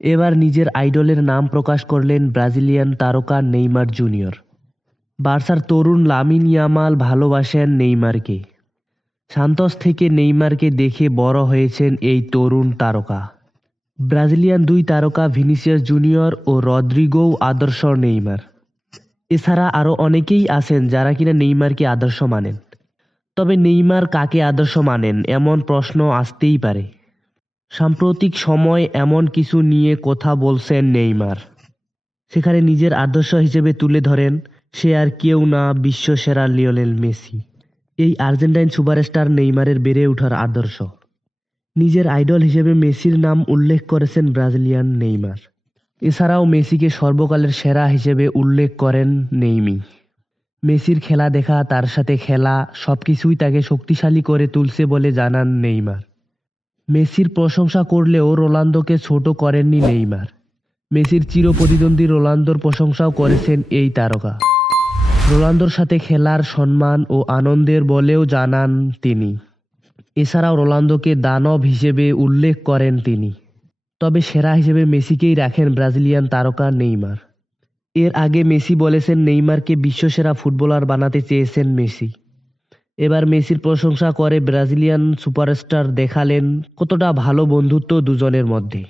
এবার নিজের আইডলের নাম প্রকাশ করলেন ব্রাজিলিয়ান তারকা নেইমার জুনিয়র। বার্সার তরুণ লামিন ইয়ামাল ভালোবাসেন নেইমারকে। সান্তোস থেকে নেইমারকে দেখে বড় হয়েছেন এই তরুণ তারকা। ব্রাজিলিয়ান দুই তারকা ভিনিসিয়াস জুনিয়র ও রদ্রিগোও আদর্শ নেইমার। এছাড়া আরও অনেকেই আছেন যারা কিনা নেইমারকে আদর্শ মানেন। তবে নেইমার কাকে আদর্শ মানেন এমন প্রশ্ন আসতেই পারে। সাম্প্রতিক সময় এমন কিছু নিয়ে কথা বলছেন নেইমার। সেখানে নিজের আদর্শ হিসেবে তুলে ধরেন সে আর কেউ না, বিশ্বসেরা লিওনেল মেসি। এই আর্জেন্টাইন সুপারস্টার নেইমারের বেড়ে ওঠার আদর্শ। নিজের আইডল হিসেবে মেসির নাম উল্লেখ করেছেন ব্রাজিলিয়ান নেইমার। এছাড়াও মেসিকে সর্বকালের সেরা হিসেবে উল্লেখ করেন নেইমি। মেসির খেলা দেখা, তার সাথে খেলা সবকিছুই তাকে শক্তিশালী করে তুলছে বলে জানান নেইমার। মেসির প্রশংসা করলেও রোনালদোকে ছোট করেননি নেইমার। মেসির চিরপ্রতিদ্বন্দ্বী রোনালদোর প্রশংসাও করেছেন এই তারকা। রোনালদোর সাথে খেলার সম্মান ও আনন্দের বলেও জানান তিনি। এছাড়াও রোনালদোকে দানব হিসেবে উল্লেখ করেন তিনি। তবে সেরা হিসেবে মেসিকেই রাখেন ব্রাজিলিয়ান তারকা নেইমার। এর আগে মেসি বলেছেন নেইমারকে বিশ্বসেরা ফুটবলার বানাতে চেয়েছেন মেসি। এবার মেসির প্রশংসা করে ব্রাজিলিয়ান সুপারস্টার দেখালেন কতটা ভালো বন্ধুত্ব দুজনের মধ্যে।